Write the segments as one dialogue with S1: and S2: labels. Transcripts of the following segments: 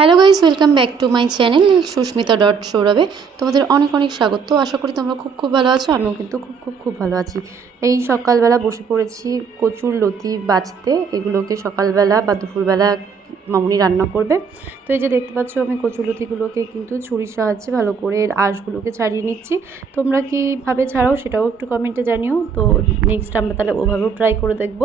S1: Hello guys welcome back to my channel Susmita dot সৌরভে তোমাদের অনেক অনেক স্বাগত। আশা করি তোমরা খুব খুব ভালো আছো, আমিও কিন্তু খুব খুব খুব ভালো আছি। এই সকালবেলা বসে পড়েছি কচুর লতি বাঁচতে এগুলোকে সকালবেলা বা দুপুরবেলা মামুনি রান্না করবে। তো এই যে দেখতে পাচ্ছ আমি কচুলতিগুলোকে কিন্তু ছুরির সাহায্যে ভালো করে আঁশগুলোকে ছাড়িয়ে নিচ্ছি। তোমরা কীভাবে ছাড়াও সেটাও একটু কমেন্টে জানিও। তো নেক্সট আমরা তাহলে ওভাবেও ট্রাই করে দেখব।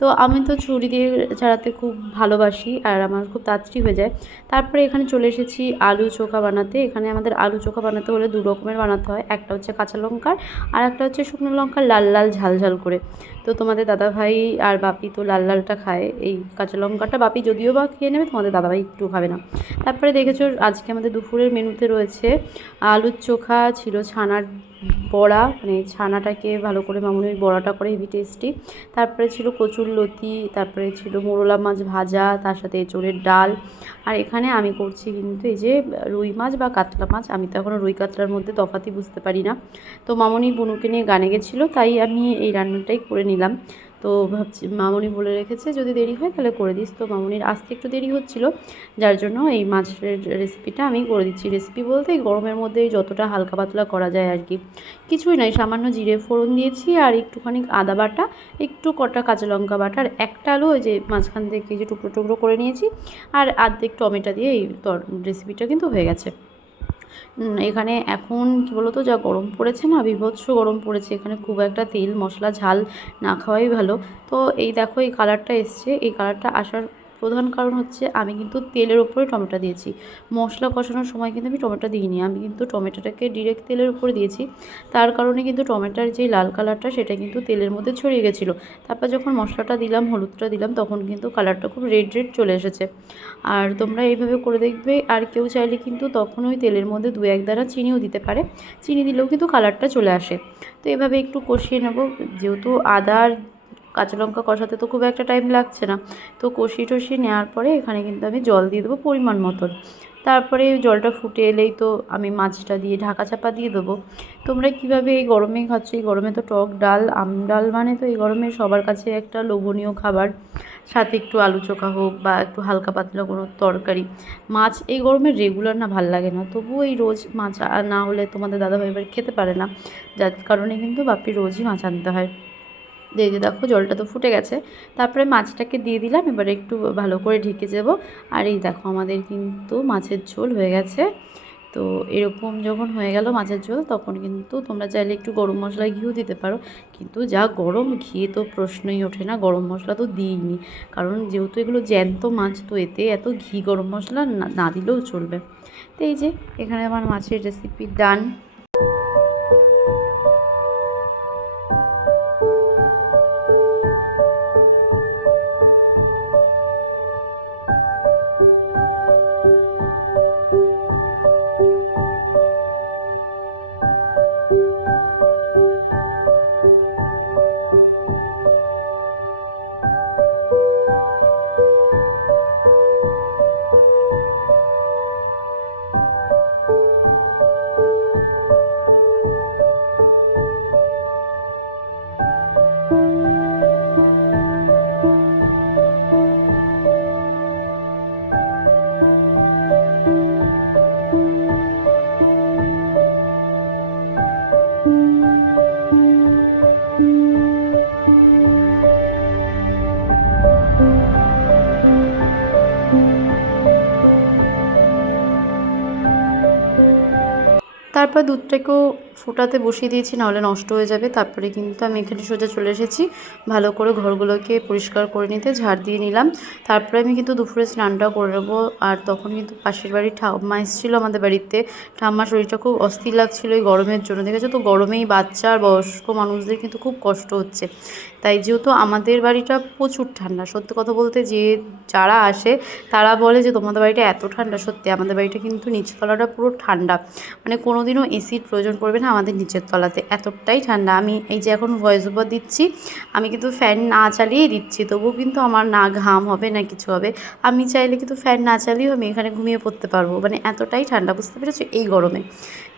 S1: তো আমি তো ছুরি দিয়ে ছাড়াতে খুব ভালোবাসি আর আমার খুব তাড়াতাড়ি হয়ে যায়। তারপরে এখানে চলে এসেছি আলু চোখা বানাতে। এখানে আমাদের আলু চোখা বানাতে হলে দু রকমের বানাতে হয়। একটা হচ্ছে কাঁচা লঙ্কার আর একটা হচ্ছে শুকনো লঙ্কার লাল লাল ঝাল ঝাল করে। তো তোমাদের দাদাভাই আর বাপি তো লাল লালটা খায়। এই কাঁচা লঙ্কাটা বাপি যদিও বা খেয়ে নেবে, তোমাদের দাদাভাই একটু খাবে না। তারপরে দেখেছ আজকে আমাদের দুপুরের মেনুতে রয়েছে আলুর চোখা, ছিল ছানার বড়া মানে ছানাটাকে ভালো করে মামুনি ওই বড়াটা করে হেভি টেস্টি তারপরে ছিল কচুর লতি, তারপরে ছিল মোরলা মাছ ভাজা, তার সাথে এঁচোড়ের ডাল। আর এখানে আমি করছি কিন্তু এই যে রুই মাছ বা কাতলা মাছ, আমি তো এখনও রুই কাতলার মধ্যে তফাতি বুঝতে পারি না। তো মামনি বনুকে নিয়ে গানে গেছিল, তাই আমি এই রান্নাটাই করে নিলাম। তো ভাবছি, মামনি বলে রেখেছে, যদি দেরি হয় তাহলে করে দিস। তো মামনির আসতে একটু দেরি হচ্ছিল, যার জন্য এই মাছের রেসিপিটা আমি করে দিচ্ছি। রেসিপি বলতে এই গরমের মধ্যে যতটা হালকা পাতলা করা যায় আর কি। কিছুই নয়, সামান্য জিরে ফোড়ন দিয়েছি আর একটুখানি আদা বাটা, একটু কটা কাঁচা লঙ্কা বাটা আর একটা আলু, ওই যে মাঝখান থেকে যে টুকরো টুকরো করে নিয়েছি। আর আর্ধেক টমেটো দিয়ে এই রেসিপিটা কিন্তু হয়ে গেছে। এখানে এখন কী বলতো, যা গরম পড়েছে না, বিভৎস গরম পড়েছে, এখানে খুব একটা তেল, মশলা, ঝাল না খাওয়াই ভালো। তো এই দেখো, এই কালারটা এসছে, এই কালারটা আসার প্রধান কারণ হচ্ছে আমি কিন্তু তেলের ওপরে টমেটো দিয়েছি। মশলা কষানোর সময় কিন্তু আমি টমেটো দিইনি। আমি কিন্তু টমেটোটাকে ডিরেক্ট তেলের উপরে দিয়েছি। তার কারণে কিন্তু টমেটোর যে লাল কালারটা সেটা কিন্তু তেলের মধ্যে ছড়িয়ে গেছিল। তারপর যখন মশলাটা দিলাম, হলুদটা দিলাম, তখন কিন্তু কালারটা খুব রেড রেড চলে এসেছে। আর তোমরা এইভাবে করে দেখবে। আর কেউ চাইলে কিন্তু তখন ওই তেলের মধ্যে দু এক দ্বারা চিনিও দিতে পারে। চিনি দিলেও কিন্তু কালারটা চলে আসে। তো এভাবে একটু কষিয়ে নেব। যেহেতু আদার কাঁচা লঙ্কা কষাতে তো খুব একটা টাইম লাগছে না। তো কষিয়ে টষিয়ে নেওয়ার পরে এখানে কিন্তু আমি জল দিয়ে দেবো পরিমাণ মতন। তারপরে জলটা ফুটে এলেই তো আমি মাছটা দিয়ে ঢাকা চাপা দিয়ে দেবো। তোমরা কীভাবে এই গরমে খাচ্ছ? এই গরমে তো টক ডাল, আম ডাল মানে তো এই গরমে সবার কাছে একটা লোভনীয় খাবার। সাথে একটু আলু চোখা হোক বা একটু হালকা পাতলা কোনো তরকারি। মাছ এই গরমে রেগুলার না, ভালো লাগে না। তবুও এই রোজ মাছ না হলে তোমাদের দাদাভাই এবার খেতে পারে না। যার কারণে কিন্তু বাপি রোজই মাছ আনতে হয়। দিয়ে যে দেখো জলটা তো ফুটে গেছে। তারপরে মাছটাকে দিয়ে দিলাম, এবার একটু ভালো করে ঢেকে যাব আর এই দেখো আমাদের কিন্তু মাছের ঝোল হয়ে গেছে। তো এরকম যখন হয়ে গেল মাছের ঝোল, তখন কিন্তু তোমরা চাইলে একটু গরম মশলা ঘিও দিতে পারো। কিন্তু যা গরম ঘি তো প্রশ্নই ওঠে না, গরম মশলা তো দিইনি। কারণ যেহেতু এগুলো জ্যান্ত মাছ, তো এতে এত ঘি গরম মশলা না দিলেও চলবে। তো এই যে এখানে আমার মাছের রেসিপি ডান তারপর দুধটাকেও ফোটাতে বসিয়ে দিয়েছি, নাহলে নষ্ট হয়ে যাবে। তারপরে কিন্তু আমি এখানে সোজা চলে এসেছি। ভালো করে ঘরগুলোকে পরিষ্কার করে নিতে ঝাড় দিয়ে নিলাম। তারপরে আমি কিন্তু দুপুরে স্নানটাও করে নেব। আর তখন কিন্তু পাশের বাড়ির ঠাম্মা এসেছিল আমাদের বাড়িতে। ঠাম্মার শরীরটা খুব অস্থির লাগছিল এই গরমের জন্য। দেখেছ তো, গরমেই বাচ্চা আর বয়স্ক মানুষদের কিন্তু খুব কষ্ট হচ্ছে। তাই যেহেতু আমাদের বাড়িটা প্রচুর ঠান্ডা, সত্যি কথা বলতে যে যারা আসে, তারা বলে যে তোমাদের বাড়িটা এত ঠান্ডা। সত্যি আমাদের বাড়িটা কিন্তু নিচতলাটা পুরো ঠান্ডা। মানে কোনো দিনও এসির প্রয়োজন পড়বে না। আমাদের নিচের তলাতে। এতটাই ঠান্ডা। আমি এই যে এখন ভয়েস ওভার দিচ্ছি, আমি কিন্তু ফ্যান না চালিয়েই দিচ্ছি। তবুও কিন্তু আমার না ঘাম হবে না কিছু হবে। আমি চাইলে কিন্তু ফ্যান না চালিয়েও আমি এখানে ঘুমিয়ে পড়তে পারব। মানে এতটাই ঠান্ডা, বুঝতে পেরেছ? এই গরমে।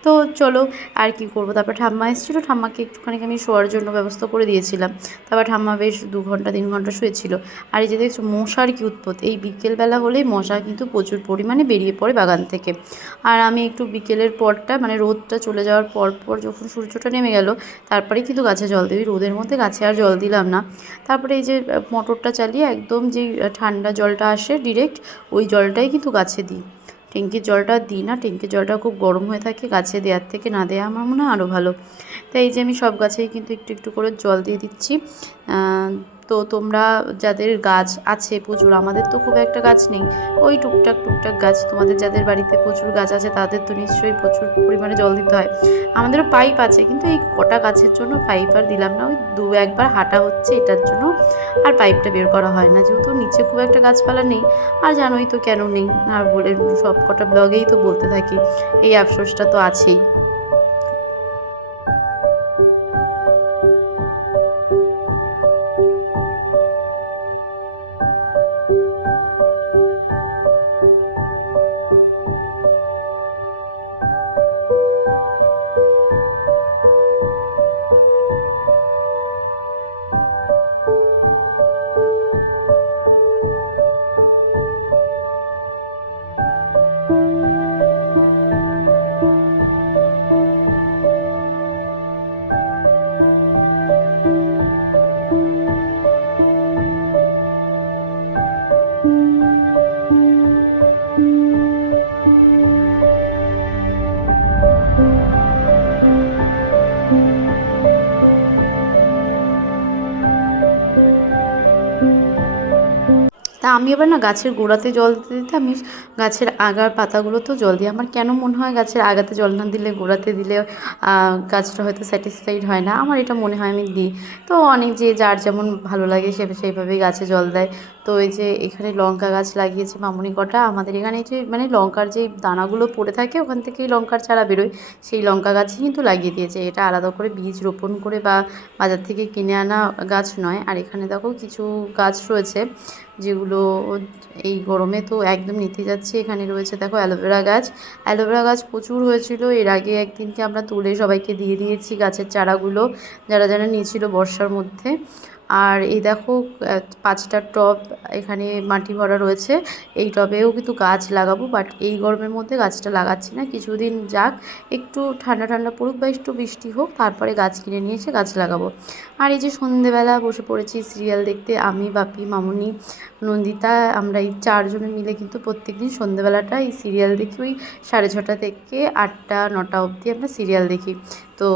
S1: তো চলো আর কি করব। তারপর ঠাম্মা এসেছিল, ঠাম্মাকে একটুখানি আমি শোয়ার জন্য ব্যবস্থা করে দিয়েছিলাম। তারপর ঠাম্মা বেশ দু ঘণ্টা, তিন ঘণ্টা শুয়েছিল। আর এই যে দেখছ মশার কি উৎপত, এই বিকেলবেলা হলেই মশা কিন্তু প্রচুর পরিমাণে বেরিয়ে পড়ে বাগান থেকে। আর আমি একটু বিকেলের পরটা মানে রোদটা চলে যাওয়ার পর পর যখন সূর্যটা নেমে গেল, তারপরেই কিন্তু গাছে জল দিই। রোদের মধ্যে গাছে আর জল দিলাম না। তারপরে এই যে মোটরটা চালিয়ে একদম যেই ঠান্ডা জলটা আসে ডিরেক্ট ওই জলটাই কিন্তু গাছে দিই। ট্যাঙ্কির জলটা দিই না, ট্যাঙ্কির জলটা খুব গরম হয়ে থাকে, গাছে দেওয়ার থেকে না দেওয়া আমার মনে হয় আরও ভালো। তাই এই যে আমি সব গাছেই কিন্তু একটু একটু করে জল দিয়ে দিচ্ছি। তো তোমরা যাদের গাছ আছে প্রচুর, আমাদের তো খুব একটা গাছ নেই। ওই টুকটাক টুকটাক গাছ, তোমাদের যাদের বাড়িতে প্রচুর গাছ আছে, তাদের তো নিশ্চয়ই প্রচুর পরিমাণে জল দিতে হয়। আমাদেরও পাইপ আছে, কিন্তু এই কটা গাছের জন্য পাইপ আর দিলাম না। ওই দু একবার হাঁটা হচ্ছে এটার জন্য, আর পাইপটা বের করা হয় না। যেহেতু নিচে খুব একটা গাছপালা নেই, আর জানোই তো কেন নেই। আর বলে সব কটা ব্লগেই তো বলতে থাকি, এই আফসোসটা তো আছেই। তা আমি এবার না গাছের গোড়াতে জল দিতে দিতে আমি গাছের আগার পাতাগুলোতেও জল দিই। আমার কেন মনে হয় গাছের আগাতে জল না দিলে, গোড়াতে দিলে গাছটা হয়তো স্যাটিসফাইড হয় না? আমার এটা মনে হয় আমি দিই। তো অনেক যে যার যেমন ভালো লাগে সে সেইভাবেই গাছে জল দেয়। তো এই যে এখানে লঙ্কা গাছ লাগিয়েছে মামুনি কটা, আমাদের এখানে যে মানে লঙ্কার যে দানাগুলো পড়ে থাকে ওখান থেকেই লঙ্কার চারা বেরোয়। সেই লঙ্কা গাছই কিন্তু লাগিয়ে দিয়েছে। এটা আলাদা করে বীজ রোপণ করে বা বাজার থেকে কিনে আনা গাছ নয়। আর এখানে দেখো কিছু গাছ রয়েছে যেগুলো এই গরমে তো একদম নিতে যাচ্ছে। এখানে রয়েছে দেখো অ্যালোভেরা গাছ। অ্যালোভেরা গাছ প্রচুর হয়েছিল। এর আগে একদিনকে আমরা তুলে সবাইকে দিয়ে দিয়েছি গাছের চারাগুলো, যারা যারা নিয়েছিল বর্ষার মধ্যে। আর এই দেখো পাঁচটা টব এখানে মাটি ভরা রয়েছে। এই টবেও কিন্তু গাছ লাগাবো বাট এই গরমের মধ্যে গাছটা লাগাচ্ছি না। কিছুদিন যাক, একটু ঠান্ডা ঠান্ডা পড়ুক বা একটু বৃষ্টি হোক, তারপরে গাছ কিনে নিয়ে এসে গাছ লাগাবো। আর এই যে সন্ধেবেলা বসে পড়েছি সিরিয়াল দেখতে, আমি, বাপি, মামুনি, নন্দিতা, আমরা এই চারজনে মিলে কিন্তু প্রত্যেক দিন সন্ধেবেলাটা এই সিরিয়াল দেখি। ওই সাড়ে ছটা থেকে আটটা, নটা অবধি আমরা সিরিয়াল দেখি। তো